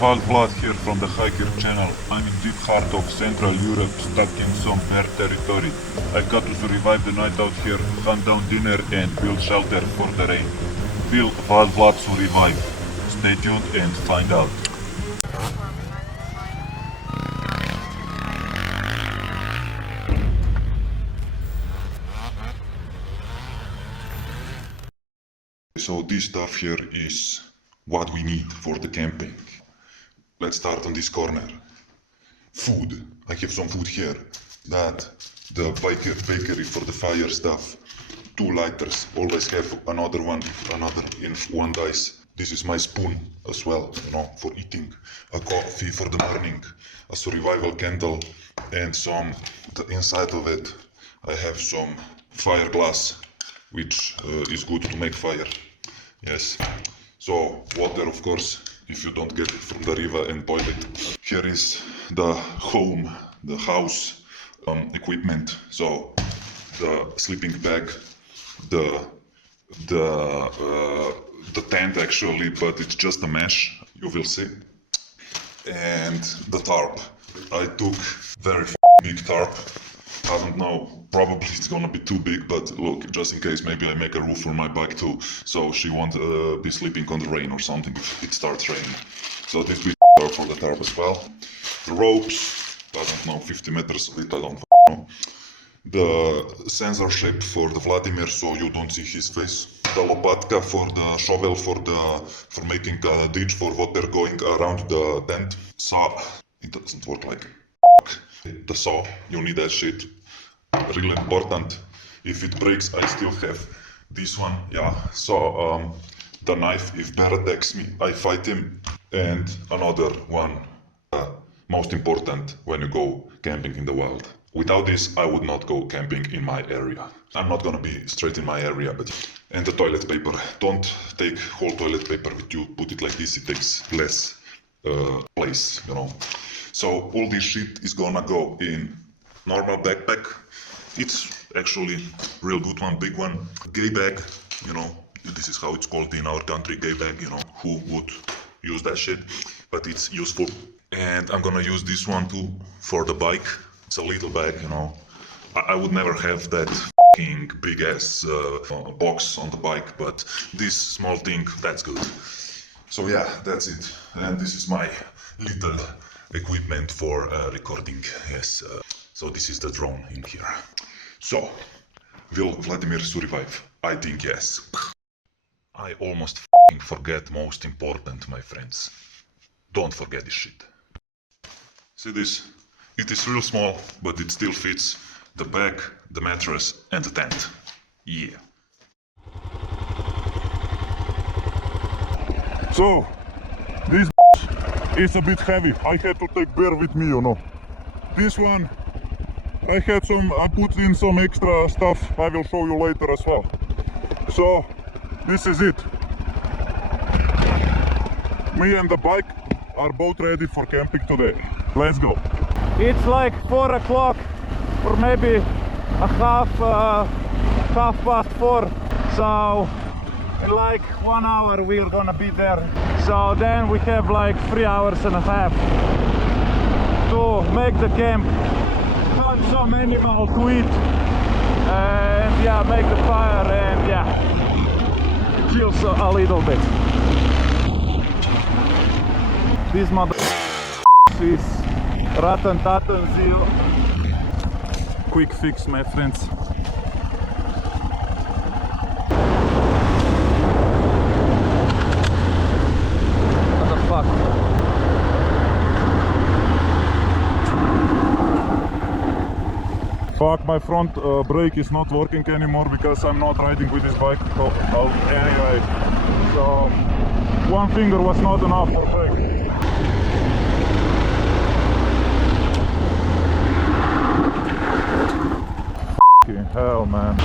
Val Vlad here from the Hiker channel. I'm in deep heart of Central Europe, stuck in some bear territory. I got to survive the night out here, hunt down dinner and build shelter for the rain. Will Val Vlad survive? Stay tuned and find out. So this stuff here is what we need for the camping. Let's start on this corner. Food. I have some food here. That, the bakery for the fire stuff. 2 lighters. Always have another one, another in one dice. This is my spoon as well, you know, for eating. A coffee for the morning. A survival candle. And some, inside of it, I have some fire glass, which is good to make fire. Yes. So water, of course, if you don't get it from the river and boil it. Here is the home, the house equipment. So the sleeping bag, the tent actually, but it's just a mesh, you will see. And the tarp. I took very big tarp. I don't know, probably it's gonna be too big, but look, just in case, maybe I make a roof for my bike too, so she won't be sleeping on the rain or something if it starts raining. So this big tarp for the tarp as well. The ropes, I don't know, 50 meters of it, I don't know. The censorship for the Vladimir, so you don't see his face. The lopatka for the shovel for making a ditch for water going around the tent. Saw, it doesn't work like the saw, you need that shit. Really important. If it breaks, I still have this one. Yeah. So the knife, if bear attacks me, I fight him. And another one, most important when you go camping in the wild. Without this, I would not go camping in my area. I'm not gonna be straight in my area, but and the toilet paper. Don't take whole toilet paper with you. Put it like this. It takes less place, you know. So all this shit is gonna go in normal backpack. It's actually real good one, big one. Gay bag, you know, this is how it's called in our country, gay bag, you know, who would use that shit, but it's useful. And I'm gonna use this one too for the bike. It's a little bag, you know. I would never have that fucking big ass box on the bike, but this small thing, that's good. So yeah, that's it. And this is my little equipment for recording. Yes. So this is the drone in here. So, will Vladimir survive? I think yes. I almost f***ing forget most important, my friends. Don't forget this shit. See this? It is real small, but it still fits the bag, the mattress, and the tent. Yeah. So, this is a bit heavy. I had to take bear with me, you know. This one, I put in some extra stuff. I will show you later as well. So, this is it. Me and the bike are both ready for camping today. Let's go. It's like 4 o'clock or maybe a half past 4. So in like 1 hour we're gonna be there. So then we have like 3 hours and a half to make the camp, hunt some animal to eat, and yeah, make the fire and yeah, chill a little bit. This mother is Ratan Tatan Zio. Quick fix, my friends. What the fuck? Fuck, my front brake is not working anymore because I'm not riding with this bike. Oh, anyway, so one finger was not enough for brake. Fucking hell, man.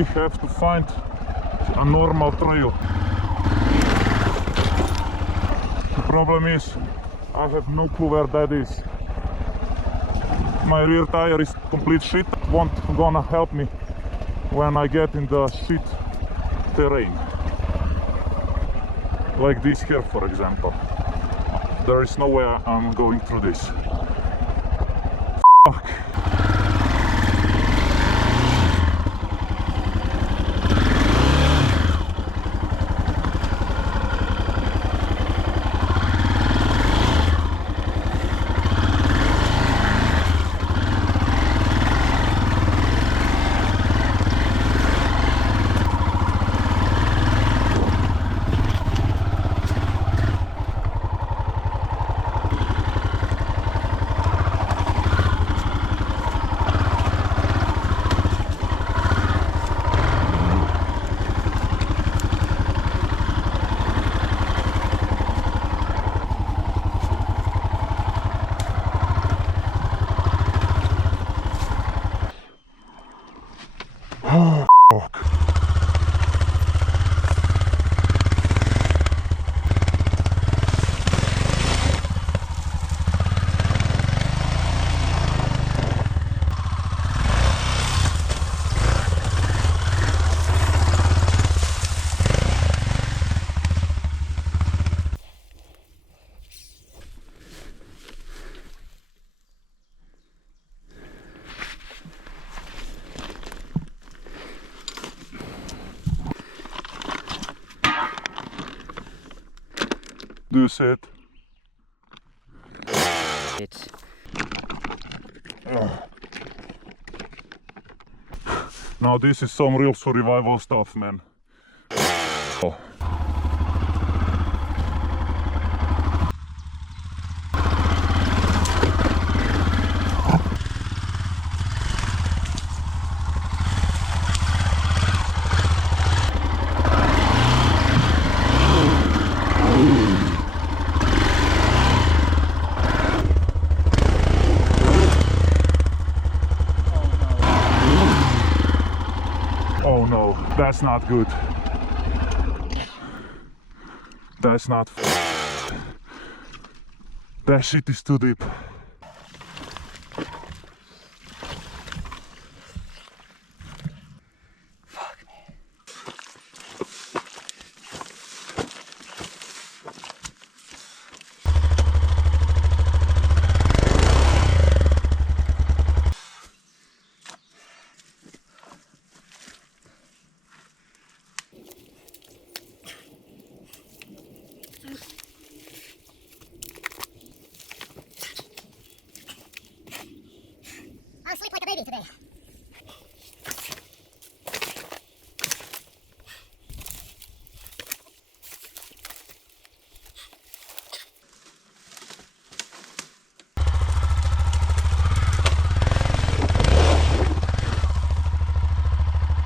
We have to find a normal trail. The problem is, I have no clue where that is. My rear tire is complete shit. Won't gonna help me when I get in the shit terrain. Like this here, for example. There is no way I'm going through this. Fuck. Oh, fuck. Do you see it? It's Now this is some real Surivival stuff, man. Oh. Oh no, that's not good. That's not. That shit is too deep. I sleep like a baby today.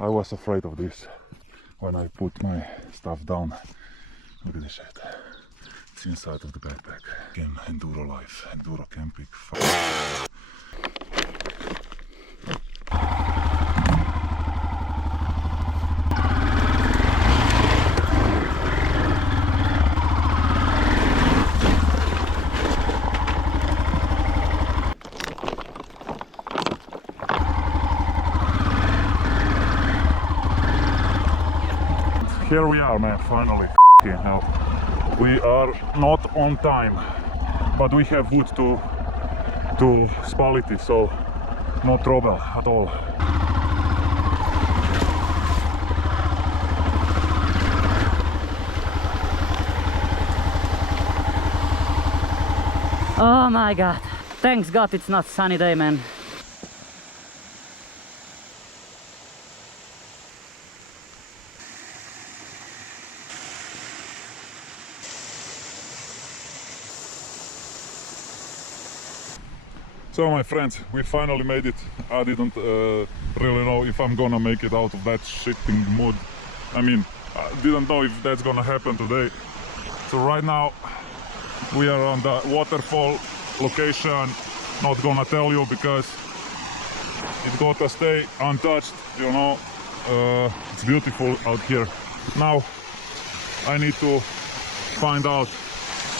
I was afraid of this when I put my stuff down. Look at this shit. It's inside of the backpack. Again, enduro life, enduro camping. Here we are, man, finally. F***ing hell. We are not on time, but we have wood to split it, so no trouble at all. oh my god. Thanks God it's not sunny day, man. So my friends, we finally made it. I didn't really know if I'm gonna make it out of that shitting mud. I mean, I didn't know if that's gonna happen today. So right now we are on the waterfall location. Not gonna tell you because it's gotta stay untouched, you know. It's beautiful out here. Now I need to find out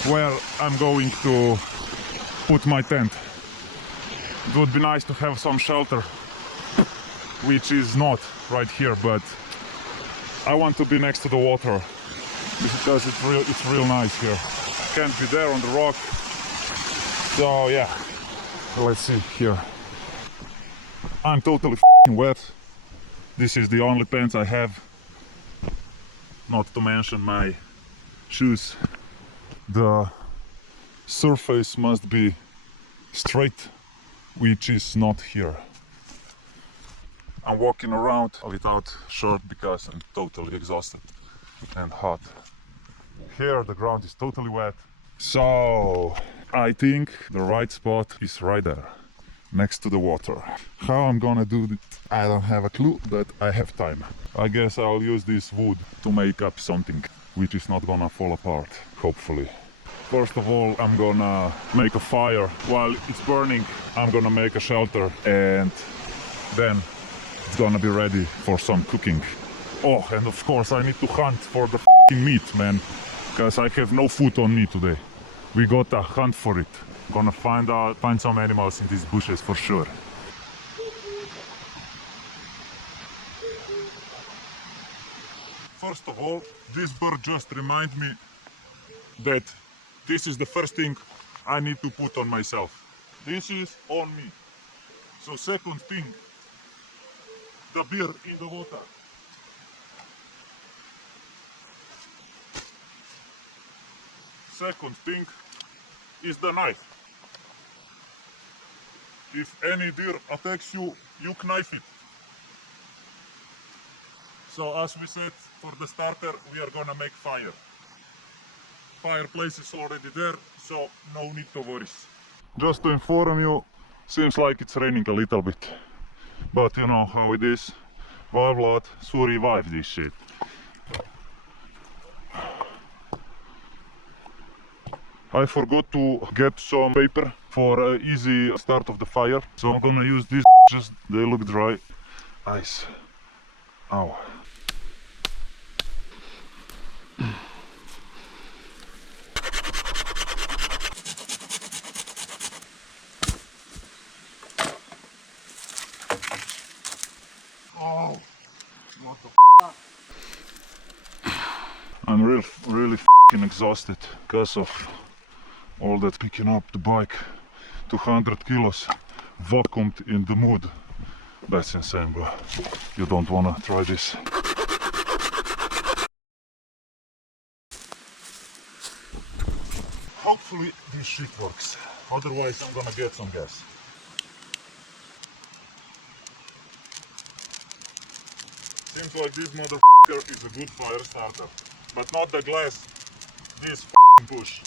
where I'm going to put my tent. It would be nice to have some shelter, which is not right here, but I want to be next to the water because it's real nice here. Can't be there on the rock. So yeah, let's see here. I'm totally f***ing wet. This is the only pants I have. Not to mention my shoes. The surface must be straight, which is not here. I'm walking around without shirt because I'm totally exhausted and hot. Here the ground is totally wet. So I think the right spot is right there, next to the water. How I'm gonna do it, I don't have a clue, but I have time. I guess I'll use this wood to make up something which is not gonna fall apart, hopefully. First of all, I'm gonna make a fire. While it's burning, I'm gonna make a shelter, and then it's gonna be ready for some cooking. Oh, and of course I need to hunt for the f***ing meat, man, because I have no food on me today. We gotta hunt for it. Gonna find some animals in these bushes for sure. First of all, this bird just reminds me that this is the first thing I need to put on myself. This is on me. So second thing, the beer in the water. Second thing is the knife. If any deer attacks you, you knife it. So as we said, for the starter, we are gonna make fire. Fireplace is already there, so no need to worry. Just to inform you, seems like it's raining a little bit. But you know how it is. Why not survive this shit? I forgot to get some paper for easy start of the fire, so I'm gonna use these. Just they look dry. Ice. Ow. Oh, what the f***? I'm really f***ing exhausted because of all that picking up the bike. 200 kilos vacuumed in the mud. That's insane, bro. You don't wanna try this. Hopefully this shit works. Otherwise I'm gonna get some gas. Seems like this motherfucker is a good fire starter. But not the glass, this f***ing bush.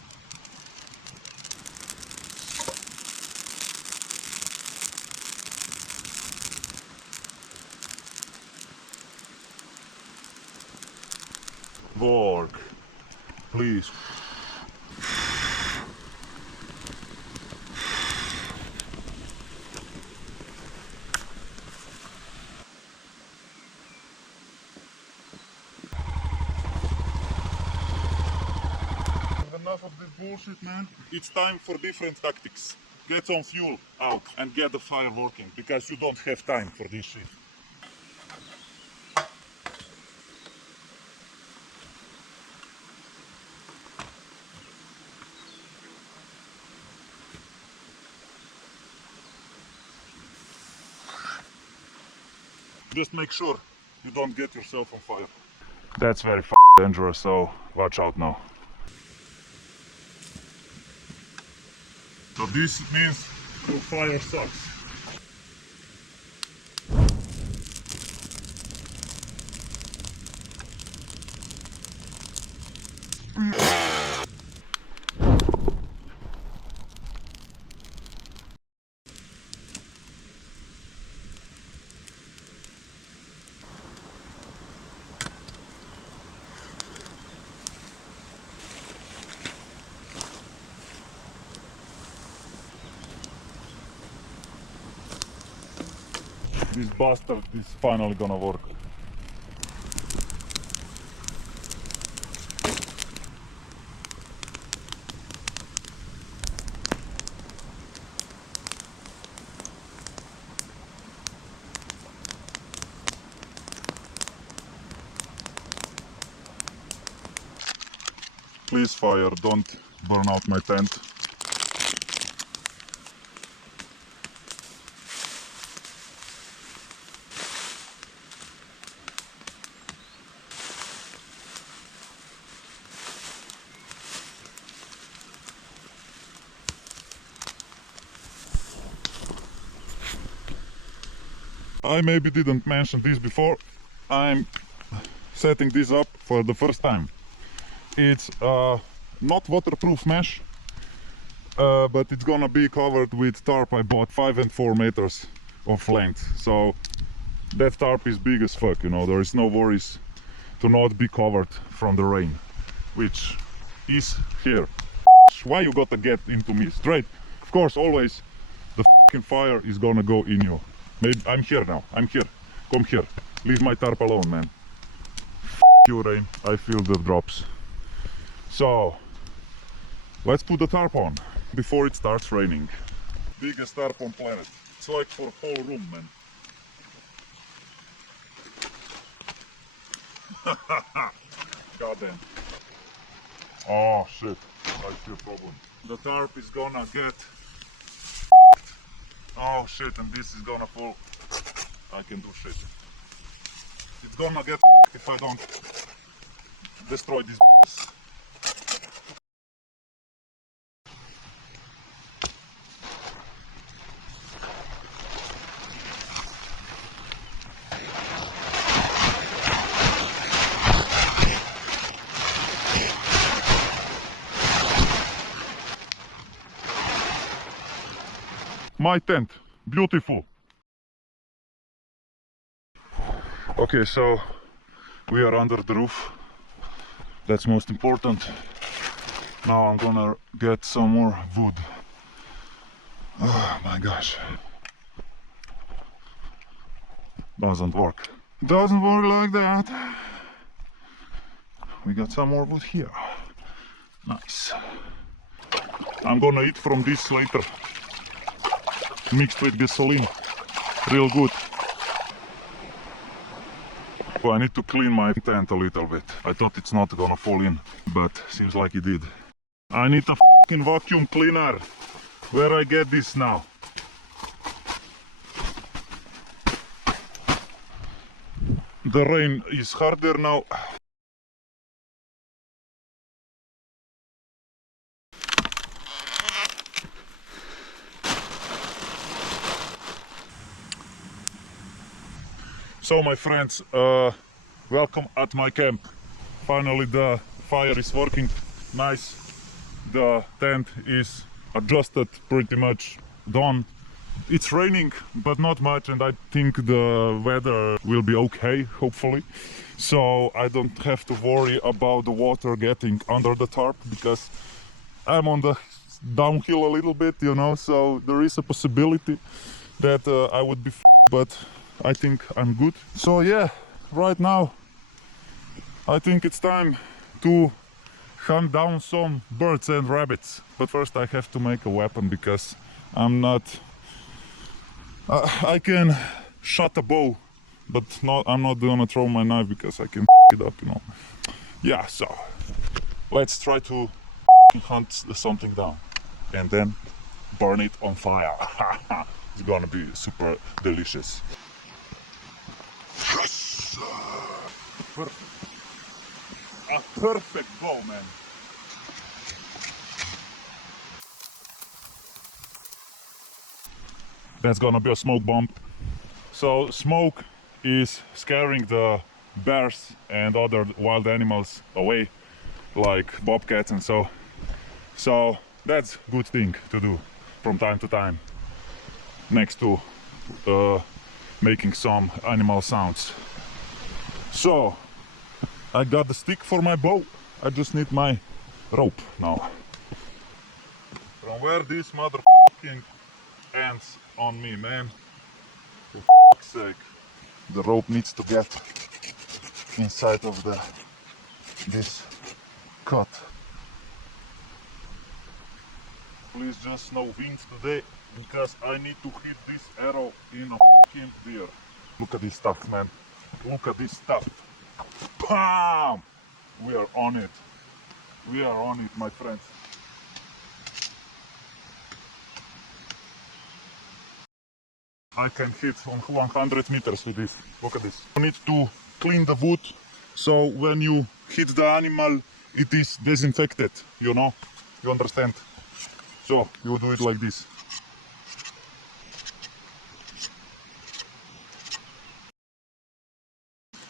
Work, please. Enough of this bullshit, man. It's time for different tactics. Get some fuel out and get the fire working, because you don't have time for this shit. Just make sure you don't get yourself on fire. That's very dangerous, so watch out now. So this means your fire sucks. This bastard is finally gonna work. Please fire, don't burn out my tent. I maybe didn't mention this before. I'm setting this up for the first time. It's not waterproof mesh, but it's gonna be covered with tarp I bought 5 and 4 meters of length. So that tarp is big as fuck, you know, there is no worries to not be covered from the rain, which is here. Why you gotta get into me straight? Of course, always the fucking fire is gonna go in you. Maybe I'm here now. I'm here. Come here. Leave my tarp alone, man. You, rain. I feel the drops. So let's put the tarp on before it starts raining. Biggest tarp on planet. It's like for whole room, man. Goddamn. Oh shit. I see a problem. The tarp is gonna get. Oh shit, and this is gonna fall. I can do shit. It's gonna get if I don't destroy this. My tent, beautiful. Okay, so we are under the roof. That's most important. Now I'm gonna get some more wood. Oh my gosh. Doesn't work. Doesn't work like that. We got some more wood here. Nice. I'm gonna eat from this later. Mixed with gasoline. Real good. Well, I need to clean my tent a little bit. I thought it's not gonna fall in, but seems like it did. I need a fucking vacuum cleaner. Where I get this now? The rain is harder now. So my friends, welcome at my camp. Finally the fire is working nice. The tent is adjusted, pretty much done. It's raining, but not much, and I think the weather will be okay, hopefully. So I don't have to worry about the water getting under the tarp, because I'm on the downhill a little bit, you know, so there is a possibility that I would be but I think I'm good. So yeah, right now I think it's time to hunt down some birds and rabbits. But first I have to make a weapon, because I'm not... I can shot a bow, but I'm not gonna throw my knife because I can it up, you know. Yeah, so let's try to hunt something down and then burn it on fire. It's gonna be super delicious. Yes! A perfect bow, man. That's gonna be a smoke bomb. So smoke is scaring the bears and other wild animals away, like bobcats and so. So that's a good thing to do from time to time, next to making some animal sounds. So I got the stick for my bow. I just need my rope now. From where this motherfucking ends on me, man. For fuck's sake. The rope needs to get inside of this cut. Please just no wind today, because I need to hit this arrow in a fucking deer. Look at this stuff, man. Look at this stuff. Bam! We are on it. We are on it, my friends. I can hit on 100 meters with this. Look at this. You need to clean the wood, so when you hit the animal, it is disinfected, you know? You understand? So, you do it like this.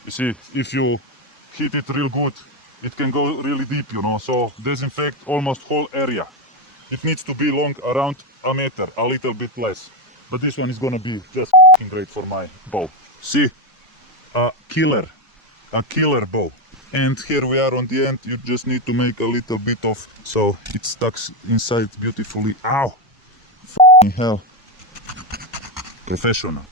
You see, if you hit it real good, it can go really deep, you know? So, disinfect almost whole area. It needs to be long, around a meter, a little bit less. But this one is gonna be just great for my bow. See? A killer bow. And here we are on the end. You just need to make a little bit of, so it stucks inside beautifully. Ow! F***ing hell. Professional.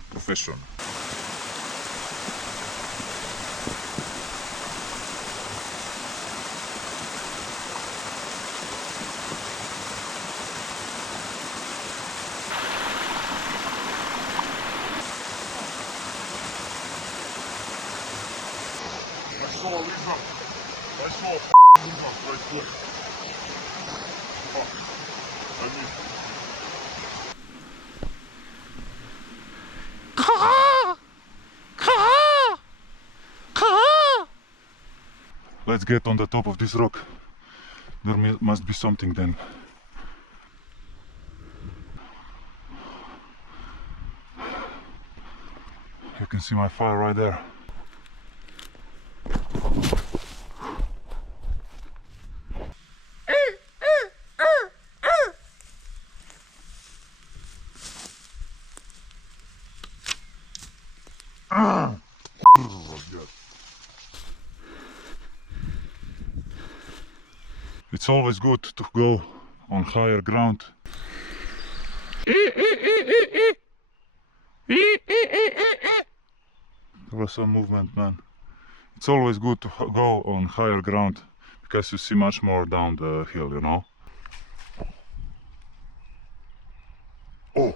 I saw a lizard. I saw a lizard right there. Oh, I missed it. Let's get on the top of this rock. There must be something then. You can see my fire right there. It's always good to go on higher ground. There was some movement, man. It's always good to go on higher ground because you see much more down the hill, you know? Oh!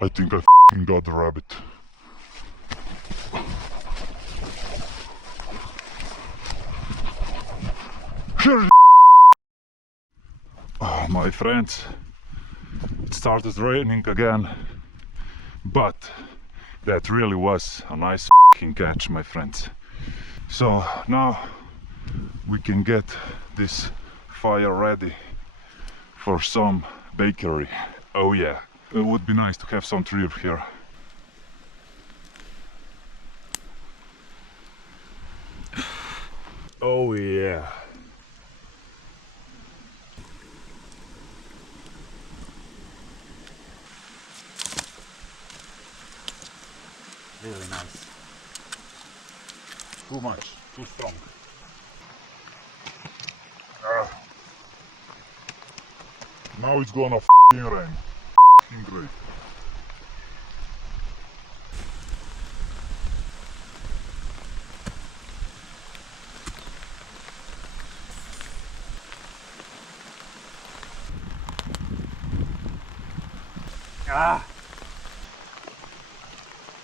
I think I f***ing got the rabbit. Here! Oh, my friends, it started raining again, but that really was a nice f***ing catch, my friends. So now we can get this fire ready for some bakery. Oh yeah, it would be nice to have some tree here. Oh yeah. Really nice. Too much, too strong. Now it's gonna f***ing rain. F***ing great.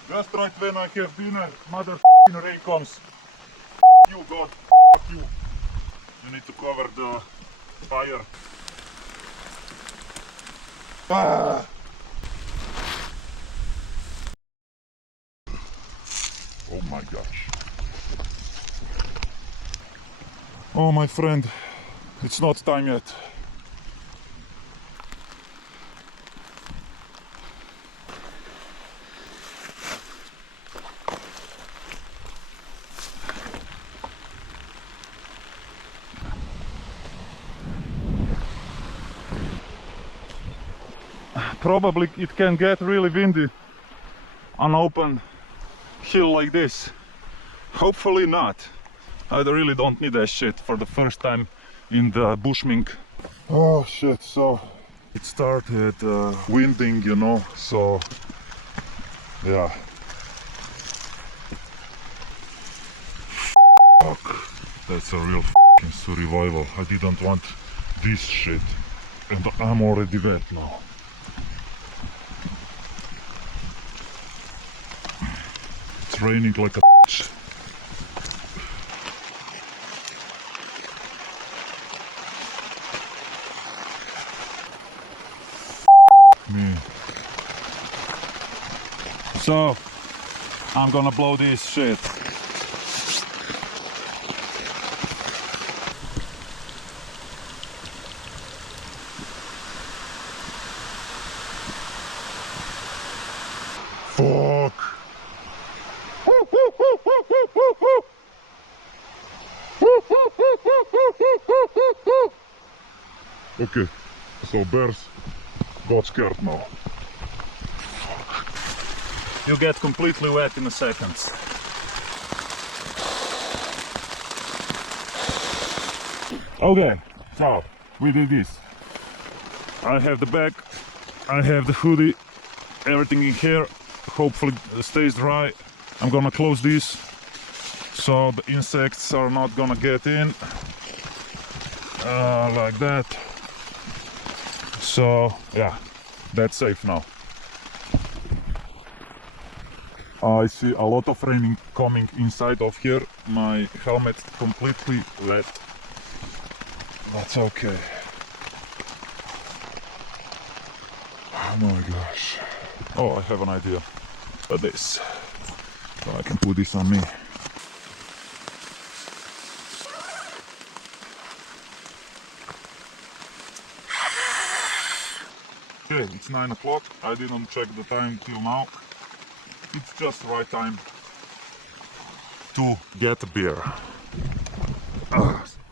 Just right when I have dinner, mother f***ing rain comes. F*** you, God. F*** you. You need to cover the fire. Ah. Oh my gosh. Oh my friend, it's not time yet. Probably it can get really windy on open hill like this. Hopefully not. I really don't need that shit for the first time in the bushmink. Oh shit, so it started winding, you know, so yeah. Fuck, that's a real fucking Surivival. I didn't want this shit and I'm already wet now. It's raining like a bitch. me. So, I'm gonna blow this shit. Fuck! Okay, so bears got scared now. You get completely wet in a second. Okay, so we did this. I have the bag, I have the hoodie, everything in here. Hopefully it stays dry. I'm gonna close this so the insects are not gonna get in. Like that. So yeah, that's safe now. I see a lot of rain coming inside of here. My helmet's completely wet. That's okay. Oh my gosh. Oh, I have an idea. This. So I can put this on me. Okay, it's 9 o'clock. I didn't check the time till now. It's just the right time to get a beer.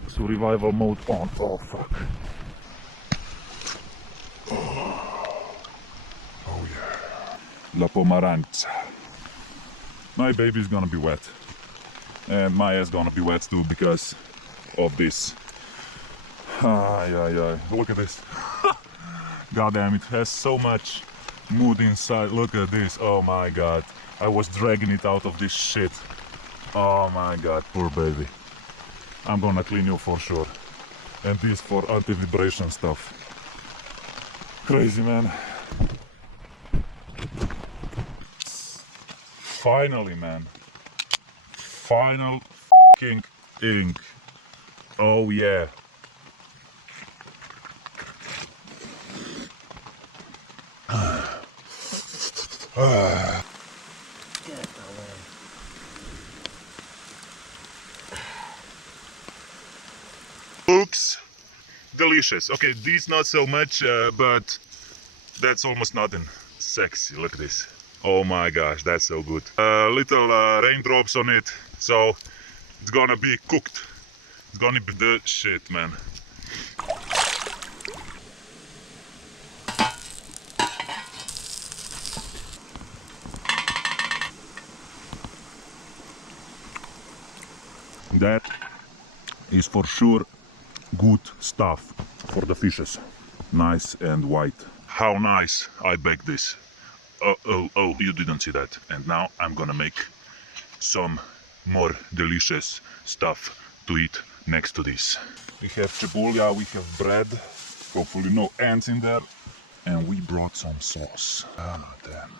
Surivival mode on. Oh fuck. Oh yeah. La Pomaranza. My baby's gonna be wet. And my ass gonna be wet too because of this. Ay, ay, ay. Look at this. God damn, it has so much mood inside. Look at this. Oh my god. I was dragging it out of this shit. Oh my god, poor baby. I'm gonna clean you for sure. And this for anti-vibration stuff. Crazy, man. Finally, man. Final f***ing ink. Oh yeah. Looks delicious. Okay, this not so much, but that's almost nothing. Sexy, look at this. Oh my gosh, that's so good. Little raindrops on it, so it's gonna be cooked. It's gonna be the shit, man. That is for sure good stuff for the fishes. Nice and white. How nice I baked this. Oh, you didn't see that. And now I'm gonna make some more delicious stuff to eat next to this. We have cebolla, we have bread, hopefully no ants in there. And we brought some sauce. Oh, damn.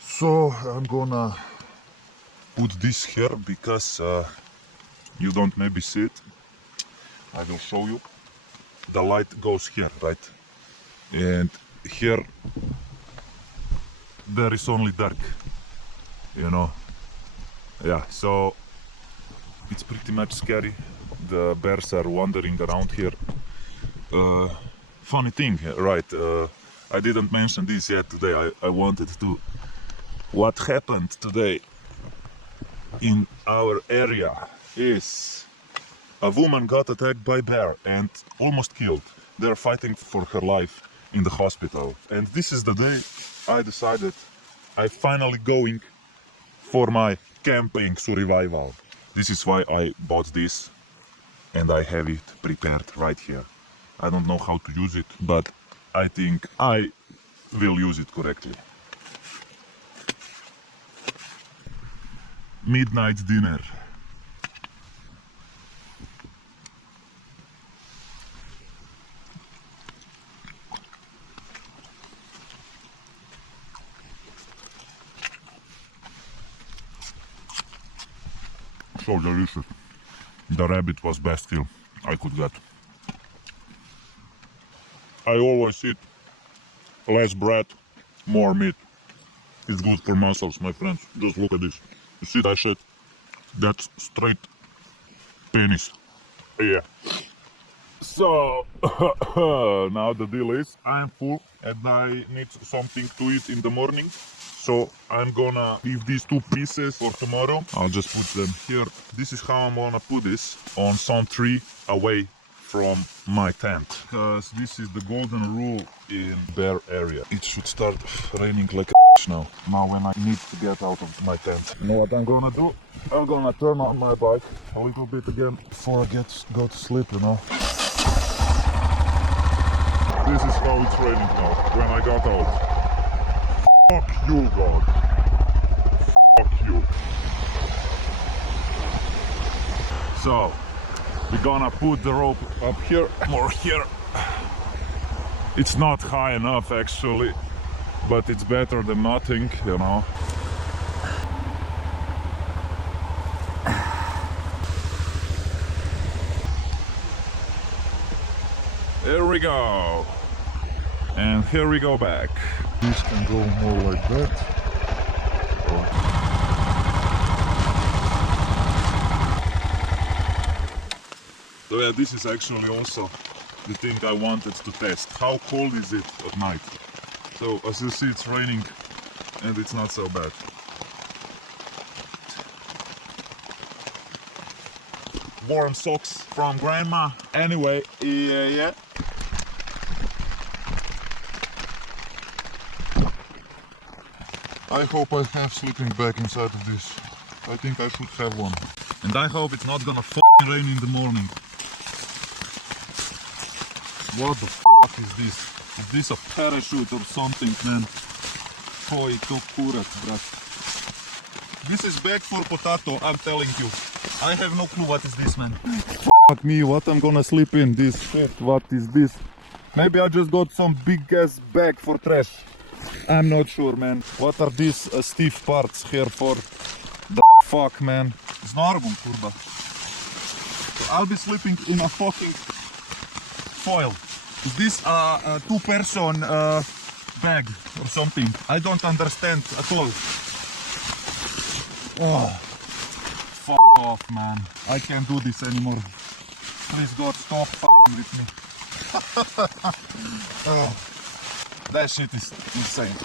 So I'm gonna put this here because you don't maybe see it. I will show you. The light goes here, right? And here there is only dark, you know. Yeah, so it's pretty much scary. The bears are wandering around here. Funny thing, right? I didn't mention this yet today. I wanted to. What happened today in our area is a woman got attacked by bear and almost killed. They're fighting for her life in the hospital. And this is the day I decided I finally going for my camping Surivival. This is why I bought this and I have it prepared right here. I don't know how to use it, but I think I will use it correctly. Midnight dinner. So delicious. The rabbit was best kill I could get. I always eat less bread, more meat. It's good for muscles, my friends. Just look at this. You see that shit? That's straight penis. Yeah. So now the deal is I'm full and I need something to eat in the morning. So I'm gonna leave these 2 pieces for tomorrow. I'll just put them here. This is how I'm gonna put this on some tree away from my tent. Because this is the golden rule in bear area. It should start raining like a now. Now when I need to get out of my tent. You know what I'm gonna do? I'm gonna turn on my bike a little bit again before I go to sleep, you know. This is how it's raining now, when I got out. Fuck you, God. Fuck you. So, we're gonna put the rope up here, more here. It's not high enough actually, but it's better than nothing, you know. There we go. And here we go back. This can go more like that. So yeah, this is actually also the thing I wanted to test. How cold is it at night? So as you see, it's raining and it's not so bad. Warm socks from grandma. Anyway, yeah. I hope I have sleeping bag inside of this. I think I should have one. And I hope it's not gonna f***ing rain in the morning. What the f*** is this? Is this a parachute or something, man? Oj, to kurac, brat. This is bag for potato, I'm telling you. I have no clue what is this, man. Fuck me, what I'm gonna sleep in? This shit, what is this? Maybe I just got some big ass bag for trash. I'm not sure, man. What are these stiff parts here for? The fuck, man. Znarbum, kurba. So I'll be sleeping in a fucking foil. Is this a 2-person bag or something? I don't understand at all. Oh, fuck off, man. I can't do this anymore. Please God, stop f***ing with me. Oh. That shit is insane.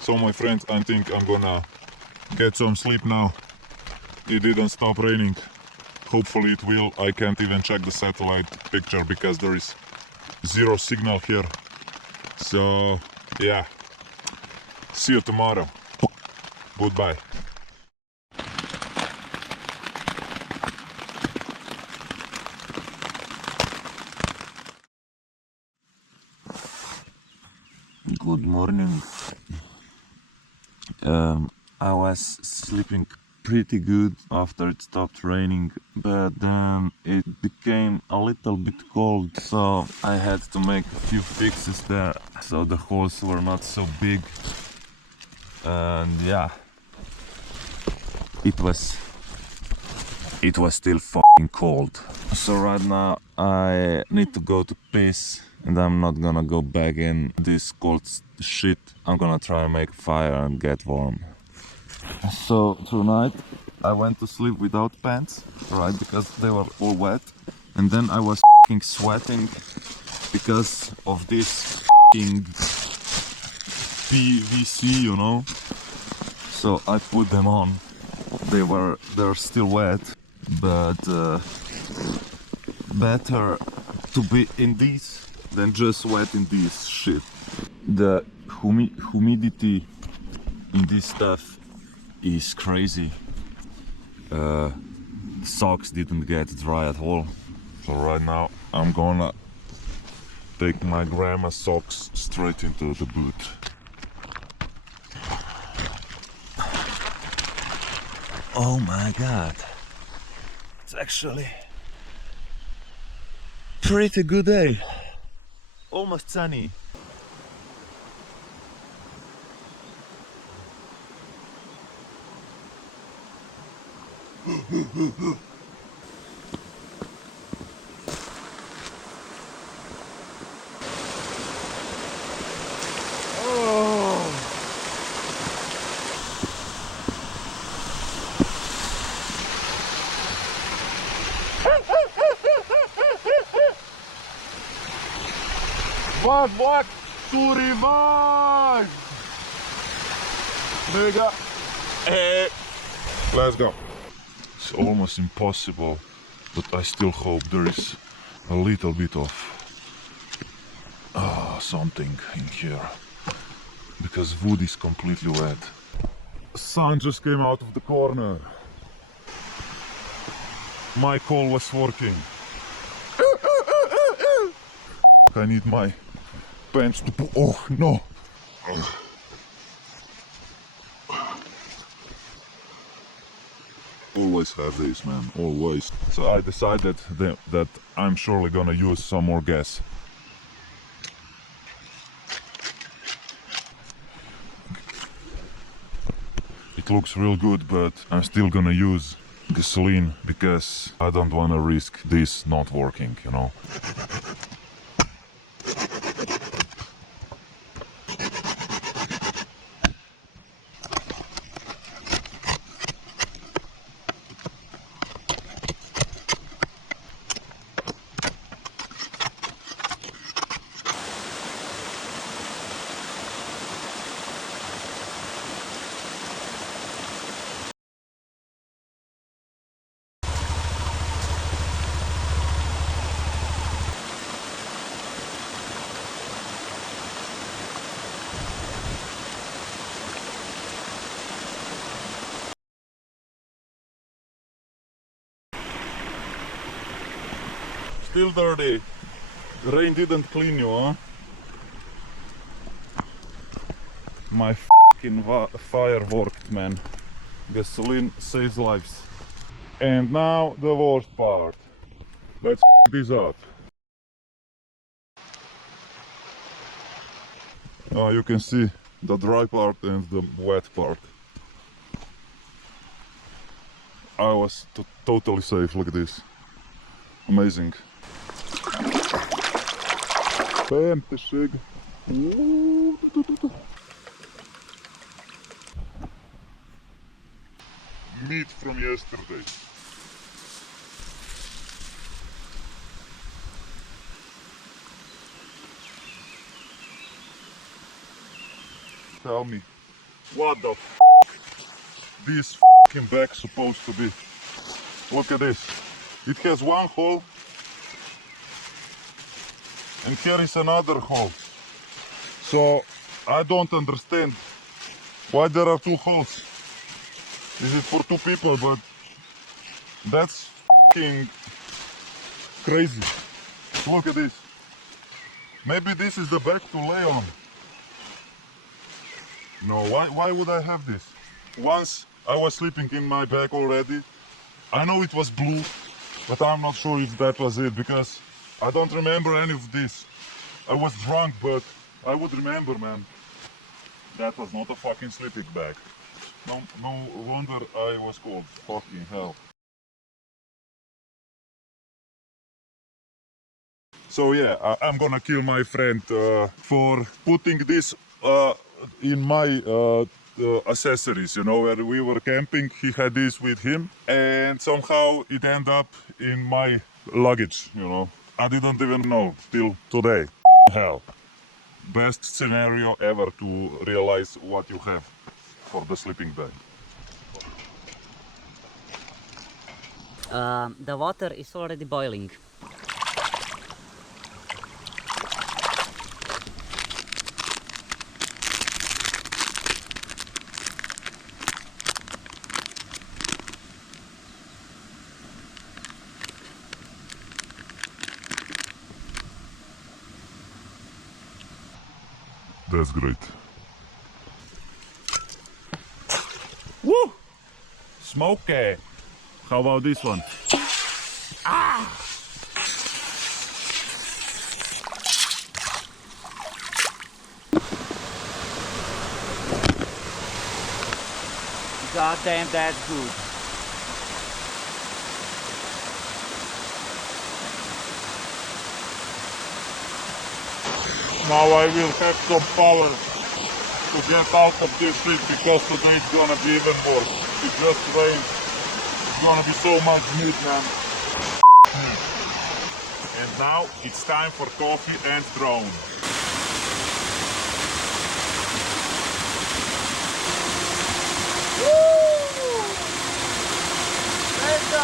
So my friends, I think I'm gonna get some sleep now. It didn't stop raining. Hopefully it will. I can't even check the satellite picture because there is 0 signal here. So yeah, see you tomorrow. Goodbye. Good morning. I was sleeping pretty good after it stopped raining, but then it became a little bit cold, so I had to make a few fixes there, so the holes were not so big. And yeah, it was still fucking cold. So right now I need to go to piss, and I'm not gonna go back in this cold shit. I'm gonna try and make fire and get warm. So tonight I went to sleep without pants, right, because they were all wet, and then I was fucking sweating because of this fucking PVC, you know. So I put them on. They're still wet, but better to be in these than just wet in this shit. The humidity in this stuff is crazy. Socks didn't get dry at all. So right now I'm gonna take my grandma's socks straight into the boot. Oh my god, it's actually pretty good day. Almost sunny. Fast black, Surivival! Mega. Let's go. It's almost impossible, but I still hope there is a little bit of something in here, because wood is completely wet. Sun just came out of the corner. My call was working. I need my pants to pull. Oh no! Always have this, man. Always. So I decided that I'm surely gonna use some more gas. It looks real good, but I'm still gonna use gasoline because I don't wanna risk this not working, you know. Still dirty. The rain didn't clean you, huh? My f***ing fire worked, man. Gasoline saves lives. And now the worst part. Let's this up. You can see the dry part and the wet part. I was totally safe. Look at this. Amazing. Fantastic. Meat from yesterday. Tell me, what the f*** this f***ing bag supposed to be? Look at this. It has one hole. And here is another hole. So I don't understand why there are two holes. Is it for two people? But that's f***ing crazy. Look at this. Maybe this is the bag to lay on. No, why would I have this? Once I was sleeping in my bag already. I know it was blue, but I'm not sure if that was it because I don't remember any of this. I was drunk, but I would remember, man. That was not a fucking sleeping bag. No wonder I was cold. Fucking hell. So yeah, I'm gonna kill my friend for putting this in my accessories, you know, where we were camping. He had this with him and somehow it ended up in my luggage, you know. I didn't even know till today. Hell. Best scenario ever to realize what you have for the sleeping bag. The water is already boiling. That's great. Woo! Smoky. How about this one? God damn, that's good. Now I will have some power to get out of this sleep because today it's gonna be even worse. It just rained. It's gonna be so much meat, man. And now it's time for coffee and drone. Let's go!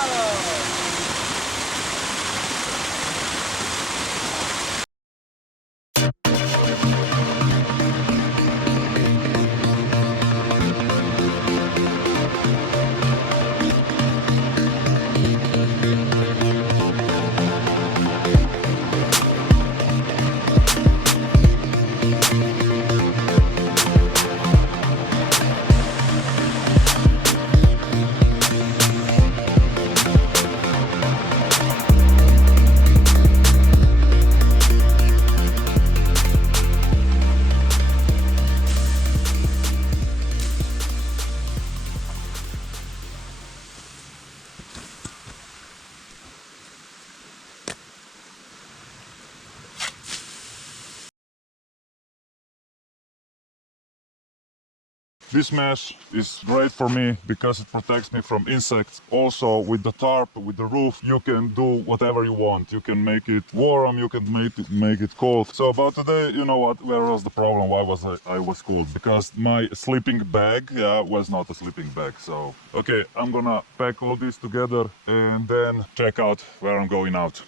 This mesh is great for me because it protects me from insects. Also with the tarp, with the roof, you can do whatever you want. You can make it warm, you can make it cold. So about today, you know what, where was the problem? Why was I was cold? Because my sleeping bag, was not a sleeping bag. So, okay, I'm gonna pack all this together and then check out where I'm going out.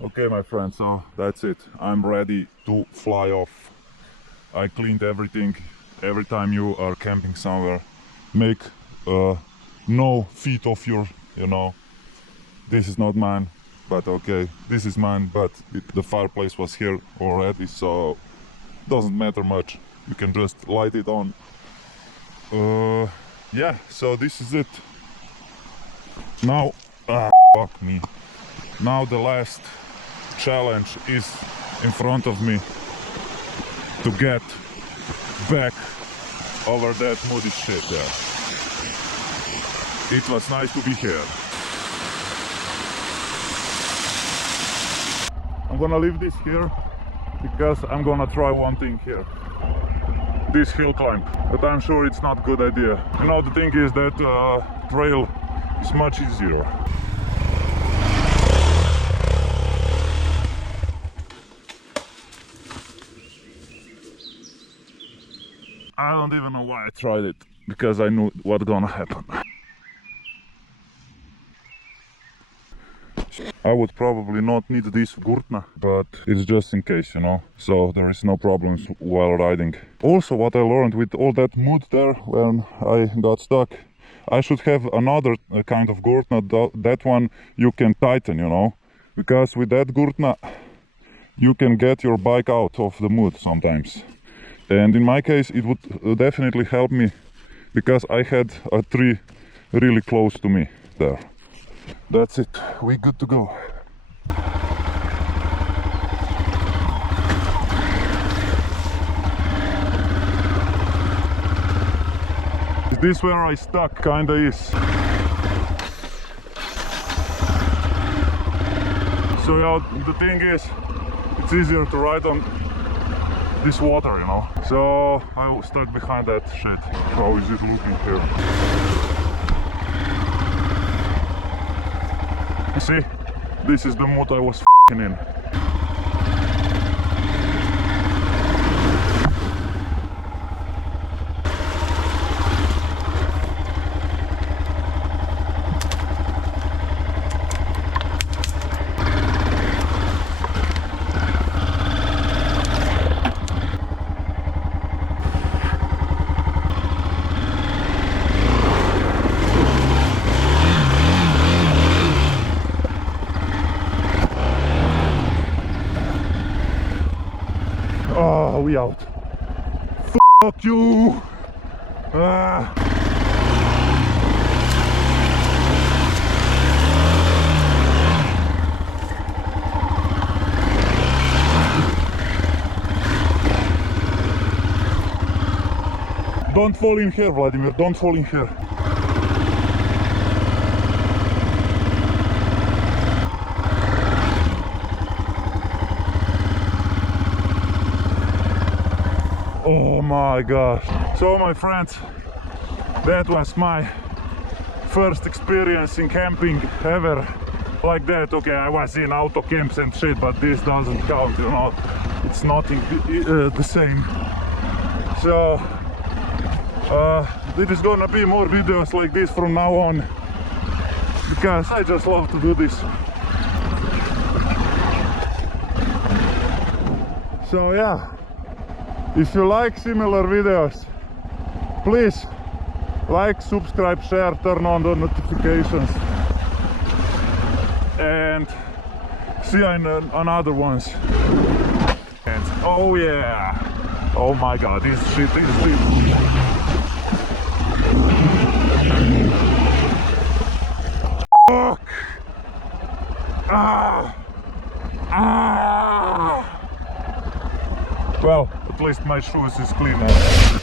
Okay, my friend, so that's it. I'm ready to fly off. I cleaned everything. Every time you are camping somewhere, make no feet of your, this is not mine, but okay, this is mine, but the fireplace was here already, so doesn't matter much. You can just light it on. Yeah, so this is it. Now, fuck me. Now the last challenge is in front of me to get back over that muddy shit there. It was nice to be here. I'm gonna leave this here because I'm gonna try one thing here. This hill climb, but I'm sure it's not a good idea. The thing is that trail is much easier. I don't even know why I tried it, because I knew what's gonna happen. I would probably not need this gurtna, but it's just in case, so there is no problems while riding. Also, what I learned with all that mud there when I got stuck, I should have another kind of gurtna. That one you can tighten, because with that gurtna you can get your bike out of the mud sometimes. And in my case, it would definitely help me because I had a tree really close to me there. That's it. We're good to go. Is this where I stuck? Kinda is. So yeah, the thing is, it's easier to ride on this water, So I was stuck behind that shit. How is it looking here? See, this is the mud I was f***ing in. Oh, we out. Fuck you! Don't fall in here, Vladimir, don't fall in here. Oh my gosh. So my friends, that was my first experience in camping ever like that. Okay, I was in auto camps and shit, but this doesn't count, It's nothing the same. So There is gonna be more videos like this from now on, because I just love to do this. So yeah, if you like similar videos, please like, subscribe, share, turn on the notifications, and see you in another ones. And oh yeah, oh my god, this shit is deep. Fuck! Well, at least my shoes is clean now.